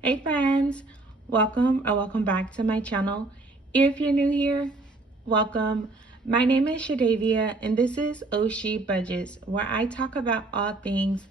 Hey friends, welcome back to my channel. If you're new here, welcome. My name is Shadavia and this is Oshi Budgets, where I talk about all things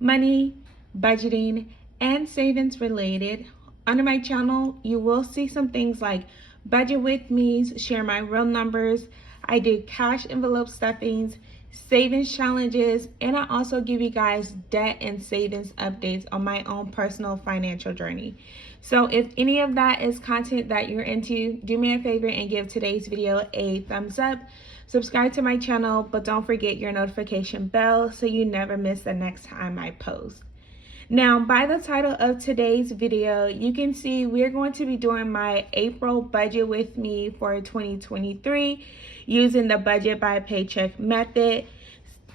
money, budgeting, and savings related. Under my channel, you will see some things like budget with me's, share my real numbers. I do cash envelope stuffings, savings challenges, and I also give you guys debt and savings updates on my own personal financial journey. So if any of that is content that you're into, do me a favor and give today's video a thumbs up. Subscribe to my channel, but don't forget your notification bell so you never miss the next time I post. Now, by the title of today's video, you can see we're going to be doing my April budget with me for 2023 using the budget by paycheck method.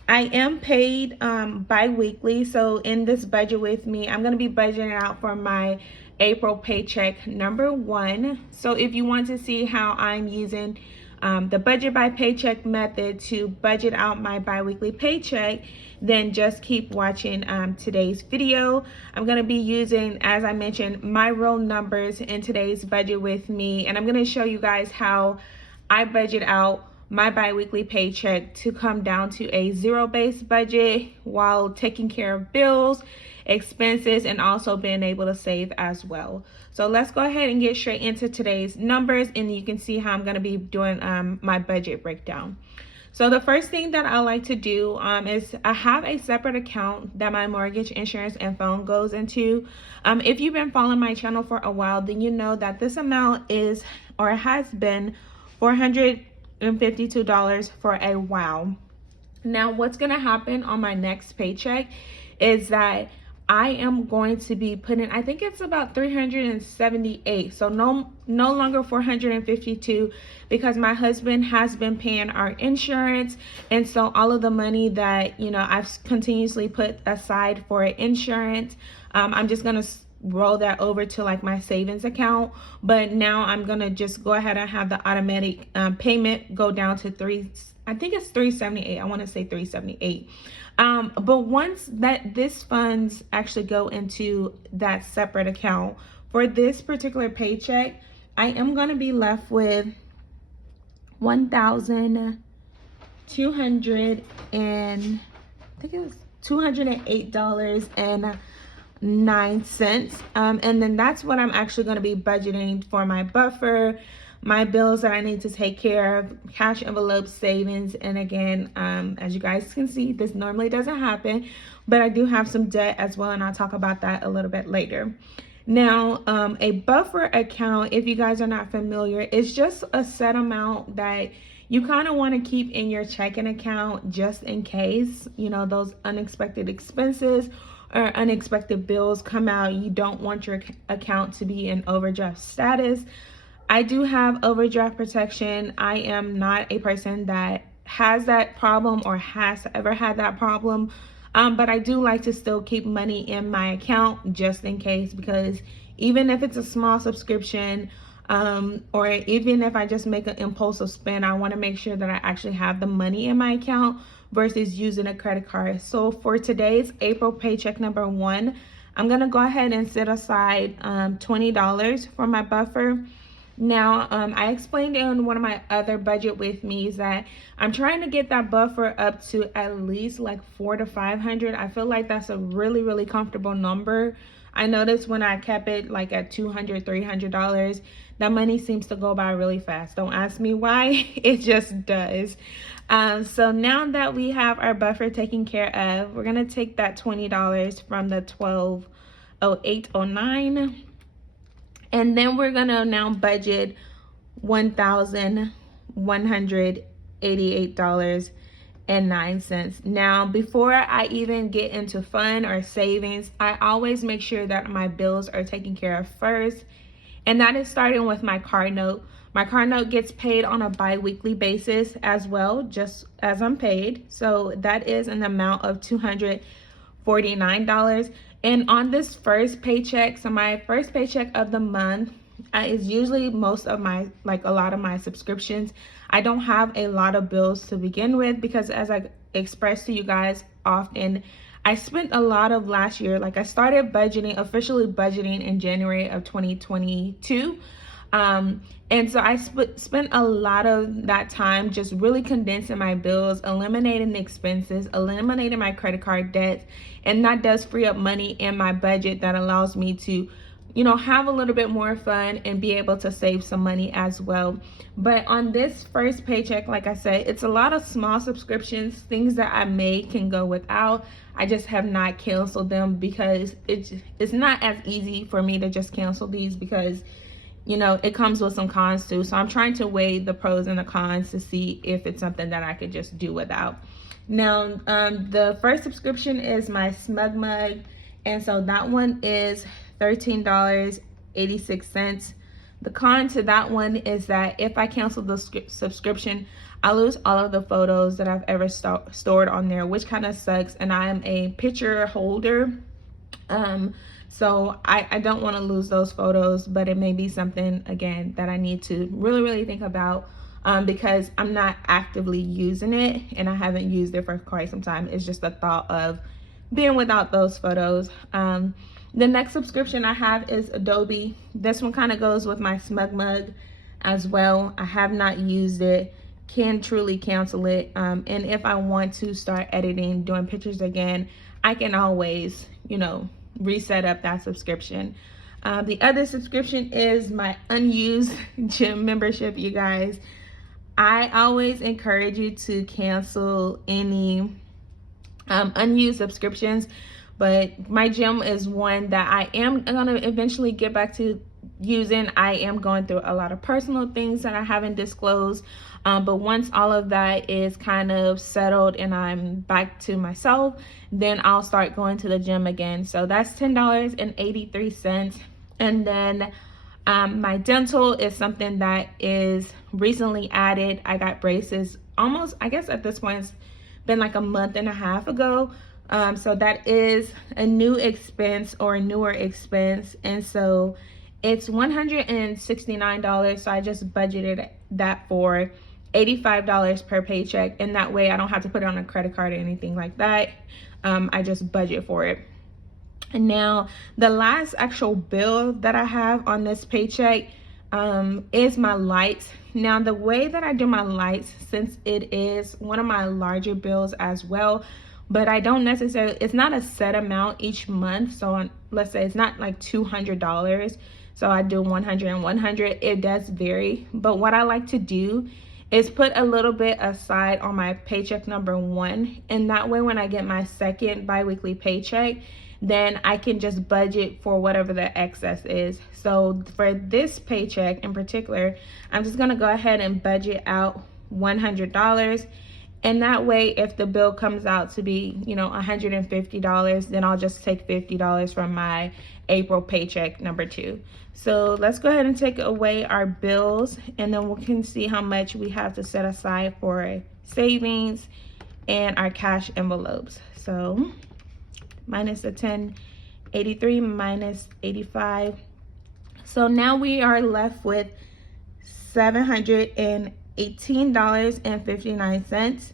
I am paid bi-weekly, so in this budget with me, I'm going to be budgeting out for my April paycheck number 1. So if you want to see how I'm using the budget by paycheck method to budget out my bi-weekly paycheck, then just keep watching today's video. I'm going to be using, as I mentioned, my real numbers in today's budget with me, and I'm going to show you guys how I budget out my bi-weekly paycheck to come down to a zero-based budget while taking care of bills, expenses, and also being able to save as well. So let's go ahead and get straight into today's numbers, and you can see how I'm going to be doing my budget breakdown. So the first thing that I like to do is I have a separate account that my mortgage, insurance, and phone goes into. If you've been following my channel for a while, then you know that this amount is, or has been, $452 for a while. Now, what's going to happen on my next paycheck is that I am going to be putting, I think it's about 378. So no longer 452, because my husband has been paying our insurance. And so all of the money that, I've continuously put aside for insurance, I'm just going to roll that over to like my savings account. But now I'm going to just go ahead and have the automatic payment go down to I think it's 378. I want to say 378. But once this funds actually go into that separate account for this particular paycheck, I am going to be left with $1,208 and 9 cents. And then that's what I'm actually going to be budgeting for my buffer, my bills that I need to take care of, cash envelope, savings. And again, as you guys can see, this normally doesn't happen, but I do have some debt as well, and I'll talk about that a little bit later. Now, a buffer account, if you guys are not familiar, is just a set amount that you kind of want to keep in your checking account just in case, those unexpected expenses or unexpected bills come out. You don't want your account to be in overdraft status. I do have overdraft protection. I am not a person that has that problem or has ever had that problem. But I do like to still keep money in my account just in case, because even if it's a small subscription, or even if I just make an impulsive spend, I want to make sure that I actually have the money in my account versus using a credit card. So for today's April paycheck number 1, I'm going to go ahead and set aside $20 for my buffer. Now, I explained in one of my other budget with me's that I'm trying to get that buffer up to at least like $400 to $500. I feel like that's a really, really comfortable number. I noticed when I kept it like at $200, $300, that money seems to go by really fast. Don't ask me why, it just does. So now that we have our buffer taken care of, we're gonna take that $20 from the $1208.09, and then we're gonna now budget $1,188.09. Now, before I even get into fun or savings, I always make sure that my bills are taken care of first. And that is starting with my car note. My car note gets paid on a bi-weekly basis as well, just as I'm paid. So that is an amount of $249. And on this first paycheck, so my first paycheck of the month is usually most of my, a lot of my subscriptions. I don't have a lot of bills to begin with because, as I express to you guys often, I spent a lot of last year, like I started budgeting, officially budgeting in January of 2022. And so I spent a lot of that time just really condensing my bills, eliminating the expenses, eliminating my credit card debts, and that does free up money in my budget that allows me to, have a little bit more fun and be able to save some money as well. But on this first paycheck, like I said, it's a lot of small subscriptions, things that I may can go without. I just have not canceled them because it's not as easy for me to just cancel these because it comes with some cons too. So I'm trying to weigh the pros and the cons to see if it's something that I could just do without. Now, the first subscription is my Smug Mug. And so that one is $13.86. The con to that one is that if I cancel the subscription, I lose all of the photos that I've ever stored on there, which kind of sucks. And I am a picture holder. So I don't want to lose those photos, but it may be something, again, that I need to really think about because I'm not actively using it and I haven't used it for quite some time. It's just the thought of being without those photos. The next subscription I have is Adobe. This one kind of goes with my Smug Mug as well. I have not used it, can truly cancel it. And if I want to start editing, doing pictures again, I can always, reset up that subscription. The other subscription is my unused gym membership, you guys. I always encourage you to cancel any unused subscriptions, but my gym is one that I am going to eventually get back to using. I am going through a lot of personal things that I haven't disclosed, but once all of that is kind of settled and I'm back to myself, then I'll start going to the gym again. So that's $10.83. And then my dental is something that is recently added. I got braces almost, I guess at this point it's been like a month and a half ago. So that is a new expense or a newer expense. And so it's $169. So I just budgeted that for $85 per paycheck. And that way I don't have to put it on a credit card or anything like that. I just budget for it. And now the last actual bill that I have on this paycheck is my lights. Now the way that I do my lights, since it is one of my larger bills as well, but I don't necessarily, it's not a set amount each month. So let's say it's not like $200. So I do 100 and 100. It does vary. But what I like to do is put a little bit aside on my paycheck number 1. And that way when I get my second biweekly paycheck, then I can just budget for whatever the excess is. So for this paycheck in particular, I'm just gonna go ahead and budget out $100. And that way, if the bill comes out to be, $150, then I'll just take $50 from my April paycheck number 2. So let's go ahead and take away our bills, and then we can see how much we have to set aside for savings and our cash envelopes. So minus the 1083 minus 85. So now we are left with $718.59.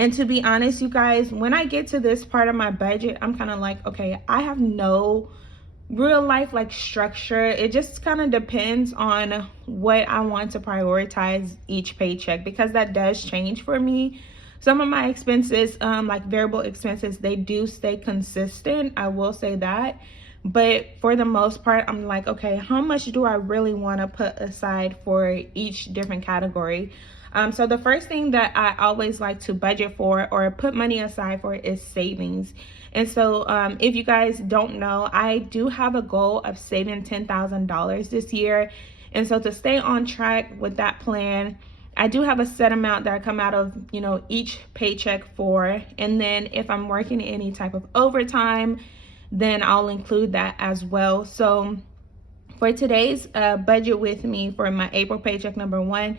And to be honest, you guys, when I get to this part of my budget, I'm kind of like, okay, I have no real life like structure. It just kind of depends on what I want to prioritize each paycheck, because that does change for me. Some of my expenses, like variable expenses, they do stay consistent. I will say that. But for the most part, I'm like, okay, how much do I really want to put aside for each different category? So the first thing that I always like to budget for or put money aside for is savings. And so if you guys don't know, I do have a goal of saving $10,000 this year. And so to stay on track with that plan, I do have a set amount that I come out of, each paycheck for. And then if I'm working any type of overtime, then I'll include that as well. So for today's budget with me for my April paycheck number 1,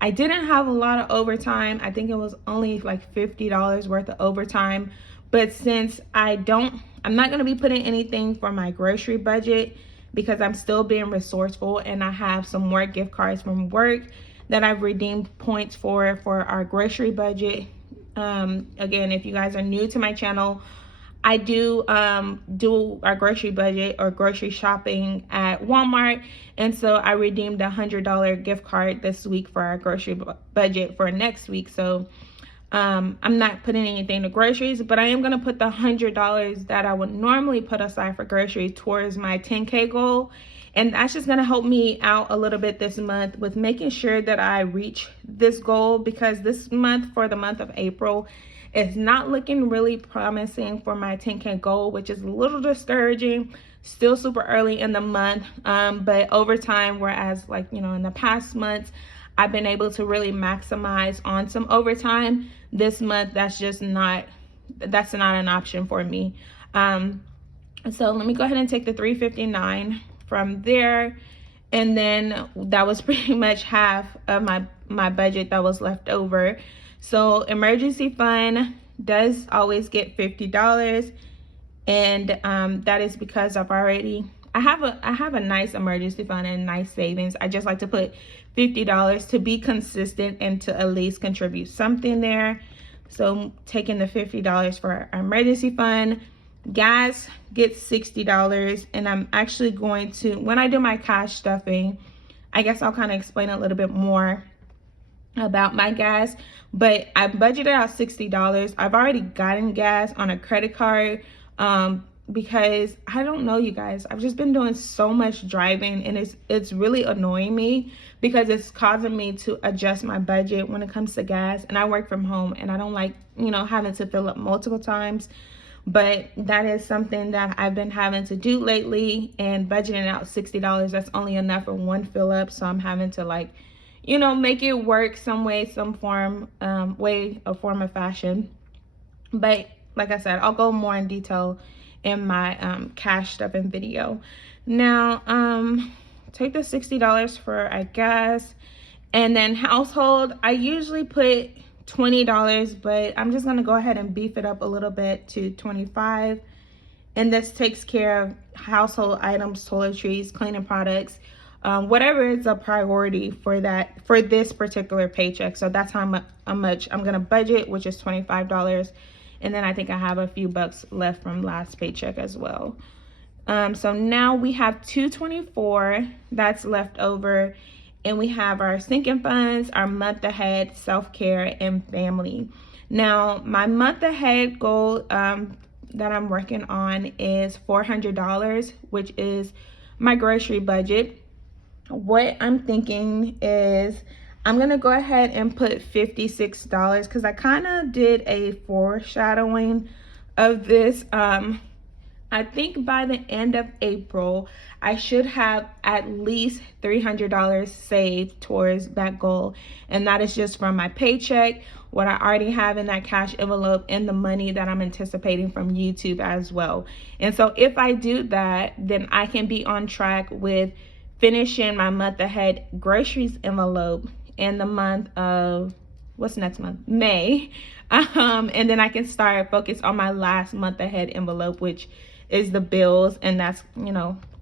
I didn't have a lot of overtime. I think it was only like $50 worth of overtime. But since I'm not going to be putting anything for my grocery budget because I'm still being resourceful, and I have some more gift cards from work that I've redeemed points for our grocery budget. Again, if you guys are new to my channel, I do our grocery budget or grocery shopping at Walmart, and so I redeemed $100 gift card this week for our grocery budget for next week. So I'm not putting anything to groceries, but I am going to put the $100 that I would normally put aside for groceries towards my 10K goal. And that's just going to help me out a little bit this month with making sure that I reach this goal, because this month, for the month of April, is not looking really promising for my 10K goal, which is a little discouraging. Still super early in the month, but over time, whereas like, in the past months, I've been able to really maximize on some overtime. This month, that's not an option for me. So let me go ahead and take the $359 from there, and then that was pretty much half of my budget that was left over. So emergency fund does always get $50, and that is because I have a nice emergency fund and nice savings. I just like to put $50 to be consistent and to at least contribute something there. So taking the $50 for our emergency fund. Gas gets $60, and I'm actually going to, when I do my cash stuffing, I guess I'll kind of explain a little bit more about my gas, but I budgeted out $60. I've already gotten gas on a credit card because I don't know, you guys, I've just been doing so much driving, and it's really annoying me because it's causing me to adjust my budget when it comes to gas. And I work from home, and I don't like, having to fill up multiple times. But that is something that I've been having to do lately, and budgeting out $60, that's only enough for one fill up. So I'm having to make it work some way, some form, way or form of fashion. But like I said, I'll go more in detail in my cash stuffing video. Now, take the $60 for, I guess, and then household, I usually put $20, but I'm just gonna go ahead and beef it up a little bit to $25. And this takes care of household items, toiletries, cleaning products, whatever is a priority for this particular paycheck. So that's how much I'm gonna budget, which is $25. And then I think I have a few bucks left from last paycheck as well. So now we have $224 that's left over. And we have our sinking funds, our month ahead, self-care, and family. Now, my month ahead goal that I'm working on is $400, which is my grocery budget. What I'm thinking is I'm going to go ahead and put $56 because I kind of did a foreshadowing of this. I think by the end of April, I should have at least $300 saved towards that goal. And that is just from my paycheck, what I already have in that cash envelope, and the money that I'm anticipating from YouTube as well. And so if I do that, then I can be on track with finishing my month ahead groceries envelope in the month of, what's next month? May. And then I can focus on my last month ahead envelope, which is the bills, and that's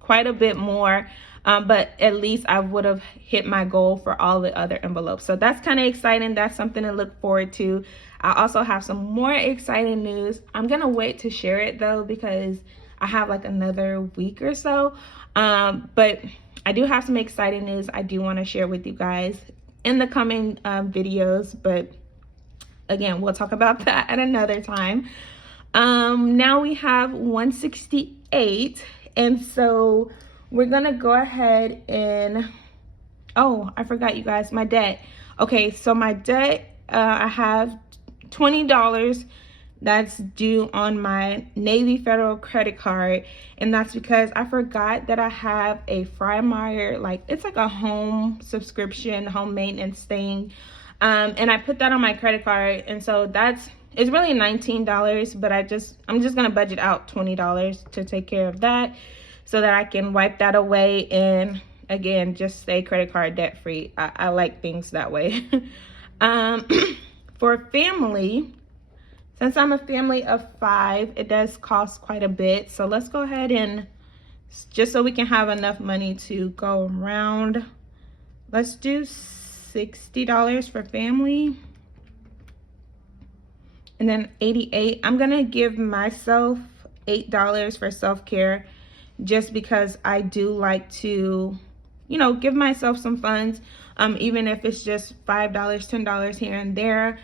quite a bit more, but at least I would have hit my goal for all the other envelopes. So that's kind of exciting. That's something to look forward to. I also have some more exciting news. I'm gonna wait to share it though, because I have like another week or so, but I do have some exciting news I do want to share with you guys in the coming videos, but again, we'll talk about that at another time. Now we have 168, and so we're gonna go ahead and, oh, I forgot, you guys, my debt. Okay, so my debt, I have $20 that's due on my Navy Federal credit card, and that's because I forgot that I have a Frymeyer, it's like a home subscription, home maintenance thing, and I put that on my credit card, and so it's really $19, but I'm just gonna budget out $20 to take care of that, so that I can wipe that away and again just stay credit card debt free. I like things that way. For family, since I'm a family of 5, it does cost quite a bit. So let's go ahead and, just so we can have enough money to go around, let's do $60 for family. And then 88, I'm gonna give myself $8 for self-care, just because I do like to, give myself some funds, even if it's just $5, $10 here and there,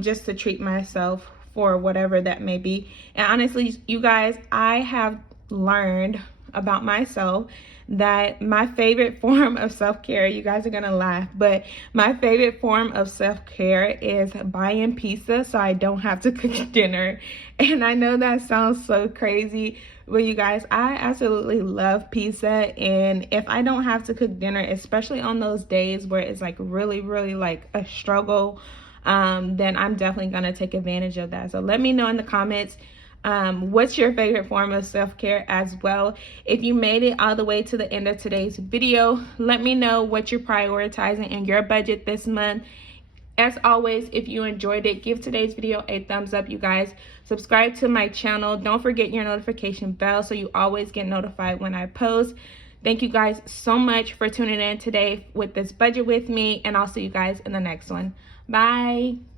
just to treat myself for whatever that may be. And honestly, you guys, I have learned about myself that my favorite form of self-care, you guys are gonna laugh, but my favorite form of self-care is buying pizza so I don't have to cook dinner. And I know that sounds so crazy, but you guys, I absolutely love pizza. And if I don't have to cook dinner, especially on those days where it's like really, really like a struggle, then I'm definitely gonna take advantage of that. So let me know in the comments, what's your favorite form of self-care as well. If you made it all the way to the end of today's video, let me know what you're prioritizing in your budget this month. As always, if you enjoyed it, give today's video a thumbs up, you guys. Subscribe to my channel. Don't forget your notification bell so you always get notified when I post. Thank you guys so much for tuning in today with this budget with me, and I'll see you guys in the next one. Bye.